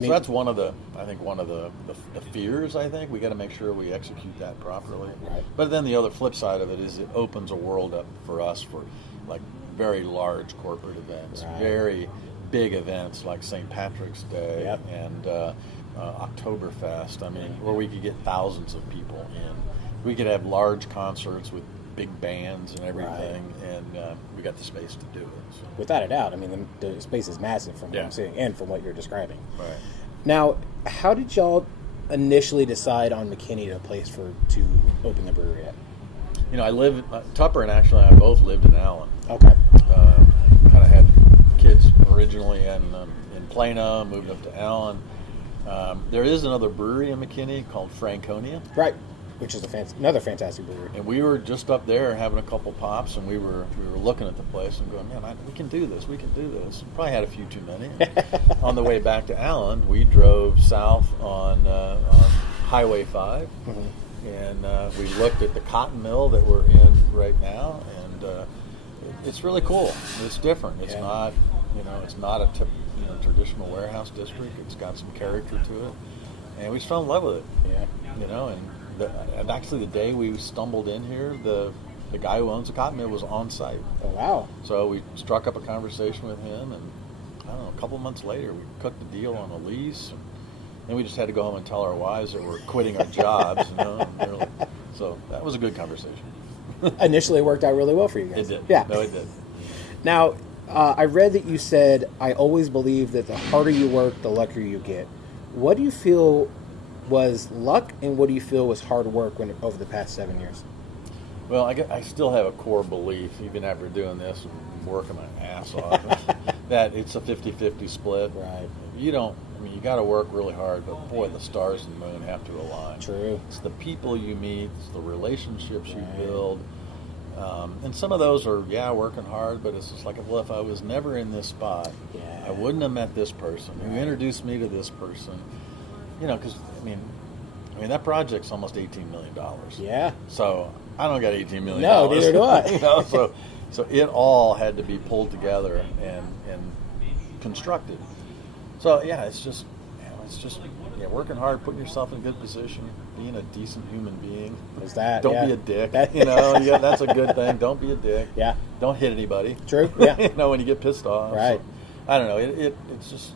So that's one of the, I think, one of the fears. I think we got to make sure we execute that properly. Right. But then the other flip side of it is it opens a world up for us for like very large corporate events, Right. very big events like St. Patrick's Day Yep. and Oktoberfest. I mean, where we could get thousands of people in. We could have large concerts with big bands and everything, and we got the space to do it. So. Without a doubt. I mean, the space is massive from what Yeah. I'm seeing and from what you're describing. Right. Now, how did y'all initially decide on McKinney, a place to open the brewery at? You know, Tupper and actually I both lived in Allen. Okay. Kind of had kids originally in Plano, moved up to Allen. There is another brewery in McKinney called Franconia. Right. Which is another fantastic brewery. And we were just up there having a couple pops, and we were looking at the place and going, man, we can do this. We can do this. Probably had a few too many. On the way back to Allen, we drove south on Highway 5, and we looked at the cotton mill that we're in right now, and it's really cool. It's different. It's not, it's not a traditional warehouse district. It's got some character to it, and we just fell in love with it. Yeah. And actually, the day we stumbled in here, the guy who owns the cotton mill was on site. Oh, wow. So we struck up a conversation with him, and I don't know, a couple months later, we cut the deal on a lease. And then we just had to go home and tell our wives that we're quitting our jobs. So that was a good conversation. Initially, it worked out really well for you guys. It did. Yeah. No, it did. Now, I read that you said, I always believe that the harder you work, the luckier you get. What do you feel was luck, and what do you feel was hard work over the past 7 years? Well, I still have a core belief, even after doing this and working my ass off, that it's a 50-50 split. Right. You got to work really hard, but boy, the stars and the moon have to align. True. It's the people you meet, it's the relationships you build. And some of those are, working hard, but it's just like, well, if I was never in this spot, I wouldn't have met this person who introduced me to this person. Because, that project's almost $18 million. Yeah. So I don't got $18 million. No, neither do I. So it all had to be pulled together and constructed. So, it's just working hard, putting yourself in a good position, being a decent human being. Is that? Don't be a dick. That's a good thing. Don't be a dick. Yeah. Don't hit anybody. True. Yeah. When you get pissed off. Right. So, I don't know. It's just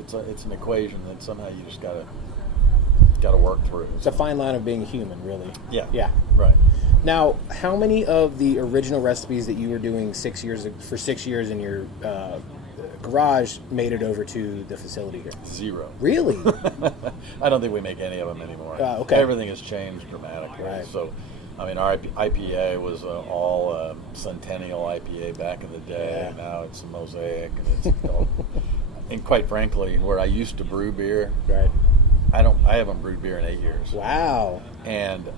it's an equation that somehow you just gotta work through. It's a fine line of being human, really. Yeah. Yeah. Right. Now, how many of the original recipes that you were doing 6 years in your garage made it over to the facility here? 0. Really? I don't think we make any of them anymore. Okay. Everything has changed dramatically. Right. So, our IPA was all Centennial IPA back in the day. Yeah. Now it's a Mosaic, and it's all, and quite frankly, where I used to brew beer, Right. I haven't brewed beer in 8 years. Wow. And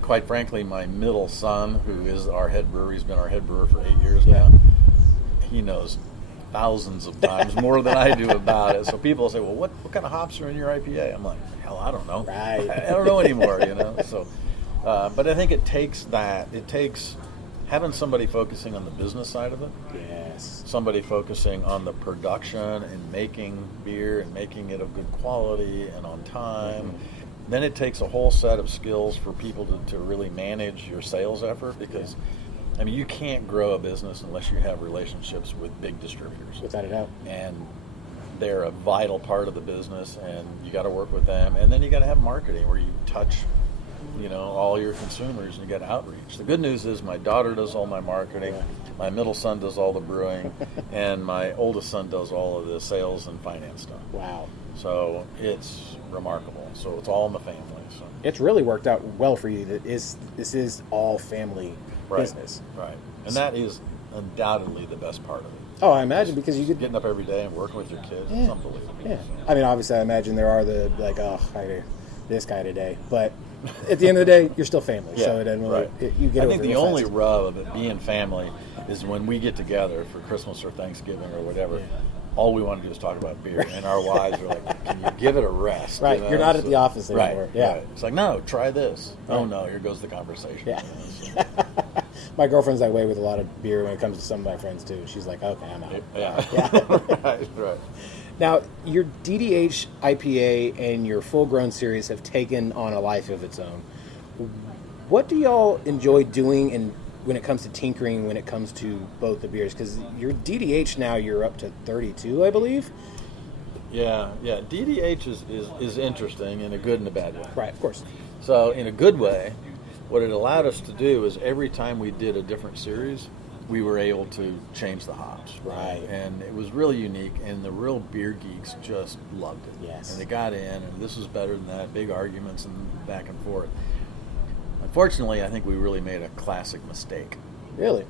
quite frankly, my middle son, who is our head brewer, he's been our head brewer for 8 years now. He knows thousands of times more than I do about it. So people say, well, what kind of hops are in your IPA? I'm like, hell, I don't know. Right. I don't know anymore, So, but I think it takes having somebody focusing on the business side of it. Yes. Somebody focusing on the production and making beer and making it of good quality and on time. Mm-hmm. Then it takes a whole set of skills for people to really manage your sales effort, because you can't grow a business unless you have relationships with big distributors. Without a doubt. And they're a vital part of the business, and you got to work with them. And then you got to have marketing where you touch all your consumers, and you got outreach. The good news is my daughter does all my marketing, my middle son does all the brewing, and my oldest son does all of the sales and finance stuff. Wow. So it's remarkable. So it's all in the family. So It's really worked out well for you. This is all family business. Right. And that is undoubtedly the best part of it. Oh, I imagine, because you could getting up every day and working with your kids. It's unbelievable. Yeah. So. Obviously, I imagine there are the I do this guy today, but at the end of the day, you're still family. So it doesn't really. You get. I think the only fast. rub of it being family is when we get together for Christmas or Thanksgiving or whatever. Yeah. All we want to do is talk about beer, and our wives are like, "Can you give it a rest?" Right, you're not at the office anymore. Right, yeah, right. It's like, no, try this. Right. Oh no, here goes the conversation. Yeah. My girlfriend's that way with a lot of beer when it comes to some of my friends too. She's like, "Okay, I'm out." Yeah. Yeah. Right. Now, your DDH IPA and your full-grown series have taken on a life of its own. What do y'all enjoy doing when it comes to tinkering, when it comes to both the beers? Because your DDH now, you're up to 32, I believe. Yeah. DDH is interesting in a good and a bad way. Right, of course. So in a good way, what it allowed us to do is every time we did a different series, we were able to change the hops. Right. And it was really unique, and the real beer geeks just loved it. Yes. And they got in, and this was better than that, big arguments and back and forth. Unfortunately, I think we really made a classic mistake. Really?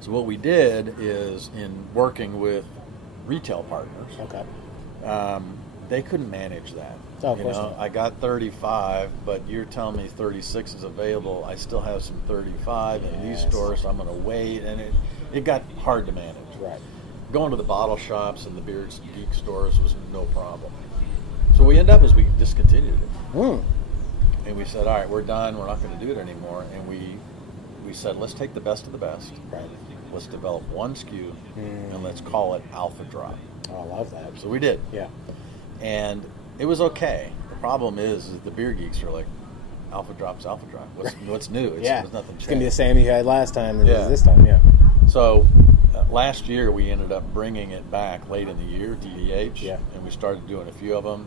So what we did is, in working with retail partners, they couldn't manage that. Oh, of course not. I got 35, but you're telling me 36 is available. I still have some 35 in these stores, so I'm going to wait, and it got hard to manage. Right. Going to the bottle shops and the beer geek stores was no problem. So what we ended up is we discontinued it. And we said, all right, we're done. We're not going to do it anymore. And we said, let's take the best of the best. Right. Let's develop one SKU, and let's call it Alpha Drop. Oh, I love that. So we did. Yeah. And it was okay. The problem is the beer geeks are like, Alpha Drop's Alpha Drop. What's new? There's nothing changed. It's going to be the same you had last time as Yeah. this time, yeah. So last year we ended up bringing it back late in the year, DDH, and we started doing a few of them.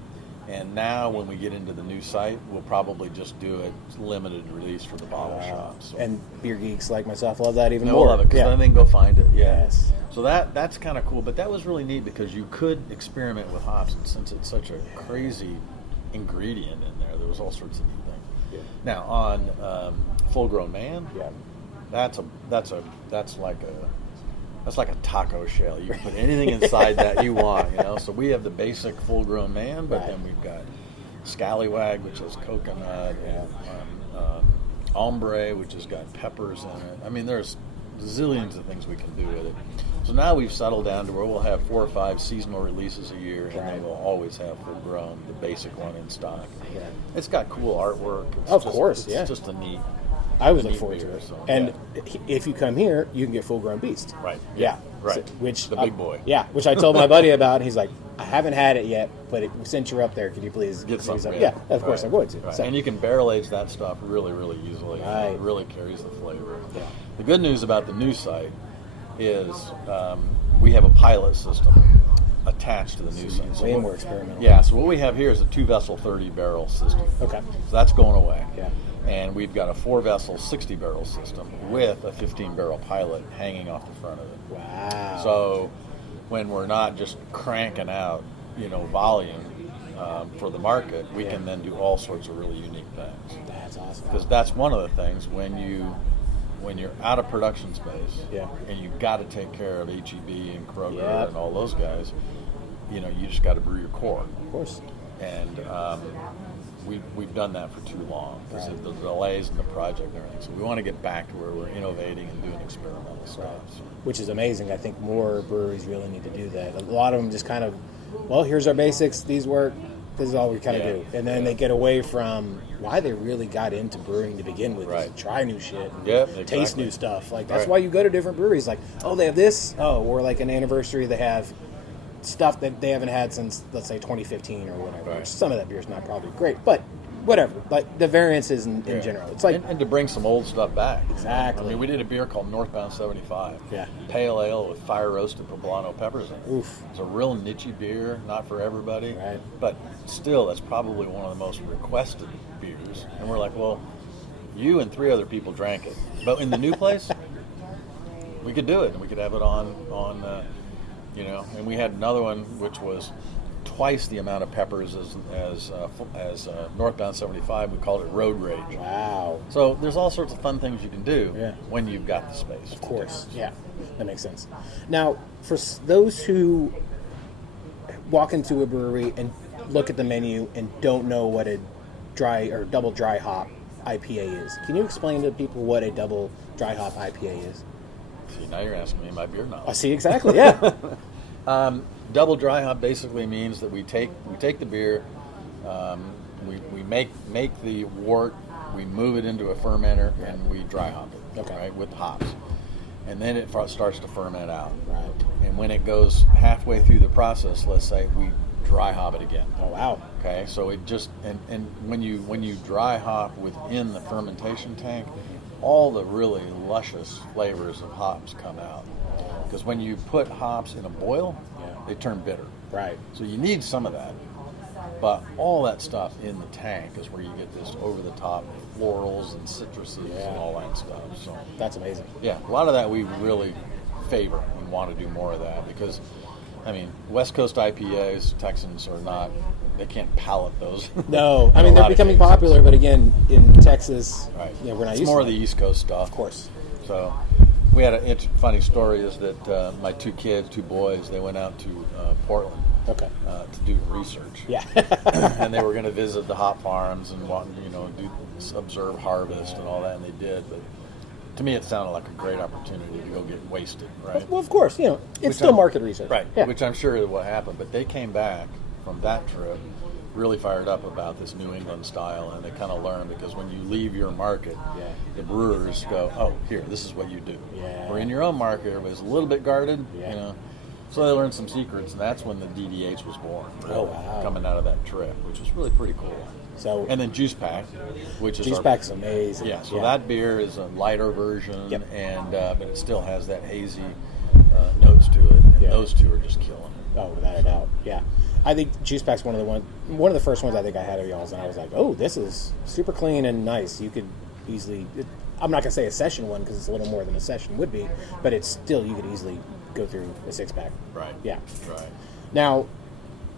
And now when we get into the new site, we'll probably just do it limited release for the bottle shops. So And beer geeks like myself love that even no, more. love it, because then they can go find it. Yeah. Yes. So that's kind of cool. But that was really neat because you could experiment with hops, and since it's such a crazy ingredient in there was all sorts of neat things. Yeah. Now on Full Grown Man, that's like a taco shell. You can put anything inside that you want, So we have the basic Full-Grown Man, but then we've got Scallywag, which is coconut, and Ombre, which has got peppers in it. I mean, there's zillions of things we can do with it. So now we've settled down to where we'll have 4 or 5 seasonal releases a year, and then we'll always have Full-Grown, the basic one in stock. Yeah. It's got cool artwork. It's It's just a neat. I always a look neat forward to beer, it. so, And if you come here, you can get Full-Grown Beast. Right. Yeah. Right. So, which the big boy. Yeah, which I told my buddy about, and he's like, I haven't had it yet, but since you're up there, could you please Get some? Yeah, of course I'm going to. Right. So, And you can barrel age that stuff really, really easily. Right. It really carries the flavor. Yeah. The good news about the new site is we have a pilot system attached to the new site. way more experimental. Yeah, so what we have here is a 2-vessel 30-barrel system. Okay. So that's going away. Yeah. And we've got a 4-vessel 60-barrel system with a 15-barrel pilot hanging off the front of it. Wow. So when we're not just cranking out, volume for the market, we can then do all sorts of really unique things. That's awesome. Because that's one of the things when you're out of production space, and you've got to take care of HEB and Kroger and all those guys, you just got to brew your core. Of course. And we've done that for too long because of the delays in the project and everything. So we want to get back to where we're innovating and doing experimental stuff. So. Which is amazing. I think more breweries really need to do that. A lot of them just kind of, well, here's our basics. These work. This is all we kind of do. And then they get away from why they really got into brewing to begin with. Is to try new shit and taste new stuff. Like, that's why you go to different breweries. Like, oh, they have this. Oh, or like an anniversary, they have stuff that they haven't had since, let's say, 2015 or whatever. Right. Some of that beer's not probably great, but whatever. But the variances in general. It's like, and to bring some old stuff back. Exactly. I mean, we did a beer called Northbound 75. Yeah. Pale ale with fire roasted poblano peppers in it. Oof. It's a real niche beer, not for everybody. Right. But still, that's probably one of the most requested beers. And we're like, well, you and 3 other people drank it. But in the new place, we could do it, and we could have it on and we had another one which was twice the amount of peppers as Northbound 75. We called it Road Rage. wow. So there's all sorts of fun things you can do when you've got the space. Of course, yeah, that makes sense. Now, for those who walk into a brewery and look at the menu and don't know what a dry or double dry hop IPA is, can you explain to people what a double dry hop IPA is? See, now you're asking me my beer I knowledge. see, exactly, yeah. Double dry hop basically means that we take the beer, we make the wort, we move it into a fermenter, and we dry hop it, right, with hops. and then it starts to ferment out. Right. And when it goes halfway through the process, let's say we dry hop it again. Oh wow. Okay, so it just and when you dry hop within the fermentation tank, all the really luscious flavors of hops come out. Because when you put hops in a boil, they turn bitter. Right. So you need some of that. But all that stuff in the tank is where you get this over-the-top florals and citruses and all that stuff. So That's amazing. yeah, a lot of that we really favor and want to do more of that because, I mean, West Coast IPAs, Texans are not, they can't palate those. No, I In mean a they're lot of becoming cases. popular, but again, in Texas, Right. we're not It's used more to of the it. East Coast stuff. Of course. So we had a funny story is that my two boys, they went out to Portland Okay. to do research. Yeah. And they were going to visit the hop farms and observe harvest and all that, and they did. But to me, it sounded like a great opportunity to go get wasted, right? Well, of course, it's Which still I'm- market research. Right, Yeah. which I'm sure is what happened. But they came back from that trip really fired up about this New England style, and they kind of learned because when you leave your market, the brewers go, oh, here, this is what you do. Yeah. Where in your own market, everybody's a little bit guarded, Yeah. So they learned some secrets, and that's when the DDH was born. Oh, wow. Coming out of that trip, which was really pretty cool. So And then Juice Pack, which is Juice our, Pack's amazing. yeah. So that beer is a lighter version, Yep. and but it still has that hazy notes to it, and Yeah. those two are just killing it. Oh, without a doubt. Yeah. I think Juice Pack's one of the first ones I think I had of y'all's, and I was like, oh, this is super clean and nice. You could easily, I'm not going to say a session one because it's a little more than a session would be, but it's still, you could easily go through a 6-pack. Right. Yeah. Right. Now,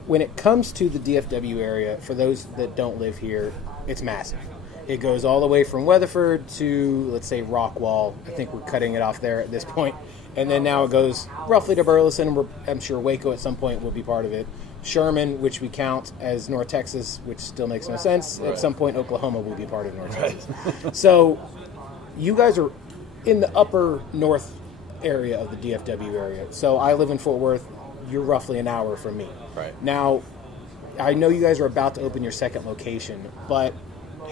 when it comes to the DFW area, for those that don't live here, it's massive. It goes all the way from Weatherford to, let's say, Rockwall. I think we're cutting it off there at this point. And then now it goes roughly to Burleson. I'm sure Waco at some point will be part of it. Sherman, which we count as North Texas, which still makes no sense. Right. At some point, Oklahoma will be part of North Texas. So you guys are in the upper north area of the DFW area. So I live in Fort Worth. You're roughly an hour from me. Right. Now, I know you guys are about to open your second location, but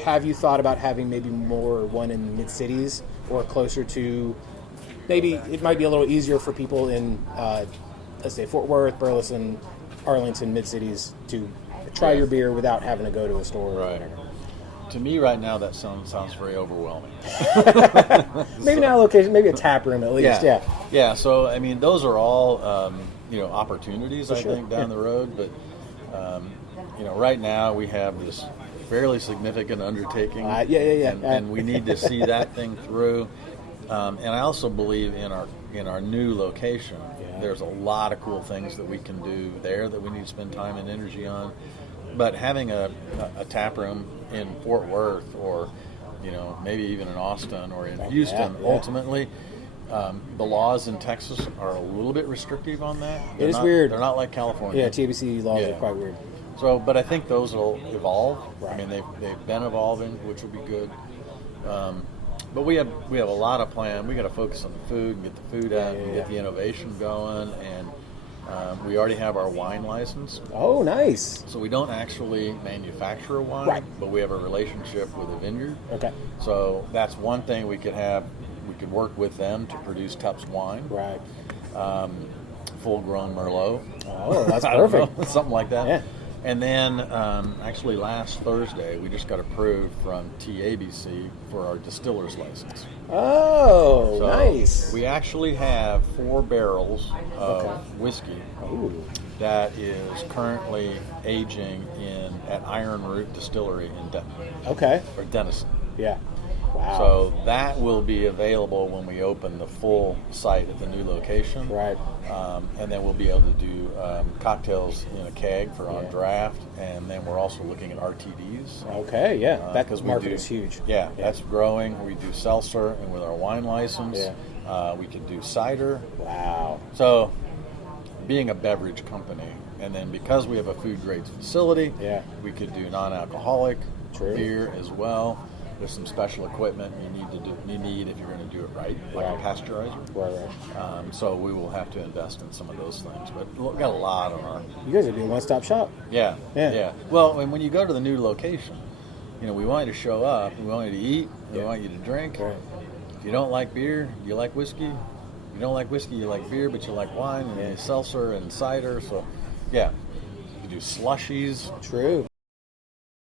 have you thought about having maybe one in the mid-cities or closer to, maybe it might be a little easier for people in, let's say, Fort Worth, Burleson, Arlington, mid-cities to try your beer without having to go to a store or Right. whatever. To me, right now, that sounds very overwhelming. Maybe not a location, maybe a tap room at least, yeah. Yeah, so, I mean, those are all, opportunities, I sure, think, down yeah. the road. But, right now we have this fairly significant undertaking. Yeah. And we need to see that thing through. And I also believe in our new location, there's a lot of cool things that we can do there that we need to spend time and energy on. But having a tap room in Fort Worth or, maybe even in Austin or in Houston, yeah. ultimately, the laws in Texas are a little bit restrictive on that. It is weird. They're not like California. Yeah, TBC laws Yeah. are quite weird. So, but I think those will evolve. Right. I mean, they've been evolving, which will be good. But we have a lot of plan. We got to focus on the food and get the food out and get the innovation going. And we already have our wine license, Oh, nice. so we don't actually manufacture a wine, Right. but we have a relationship with a vineyard. Okay. So that's one thing we could have. We could work with them to produce Tupps wine, Right. full-grown Merlot. Oh, that's I don't perfect. know, something like that. Yeah. And then, actually, last Thursday, we just got approved from TABC for our distiller's license. Oh, So nice. We actually have 4 barrels of whiskey Ooh. that is currently aging at Iron Root Distillery in Denison. Yeah. Wow. So that will be available when we open the full site at the new location. Right. And then we'll be able to do cocktails in a keg for on draft. And then we're also looking at RTDs. Okay, yeah. That 'cause we market do- is huge. Yeah, that's growing. We do seltzer, and with our wine license, we can do cider. Wow. So, being a beverage company, and then because we have a food grade facility, we could do non-alcoholic True. beer as well. There's some special equipment you need if you're going to do it right, like a pasteurizer. Right. So we will have to invest in some of those things, but we've got a lot on our. You guys are doing one-stop shop. Yeah. Yeah. Well, and when you go to the new location, we want you to show up, we want you to eat, we want you to drink. Right. If you don't like beer, you like whiskey, You don't like whiskey, you like beer, but you like wine and seltzer and cider. So, yeah, you do slushies. True.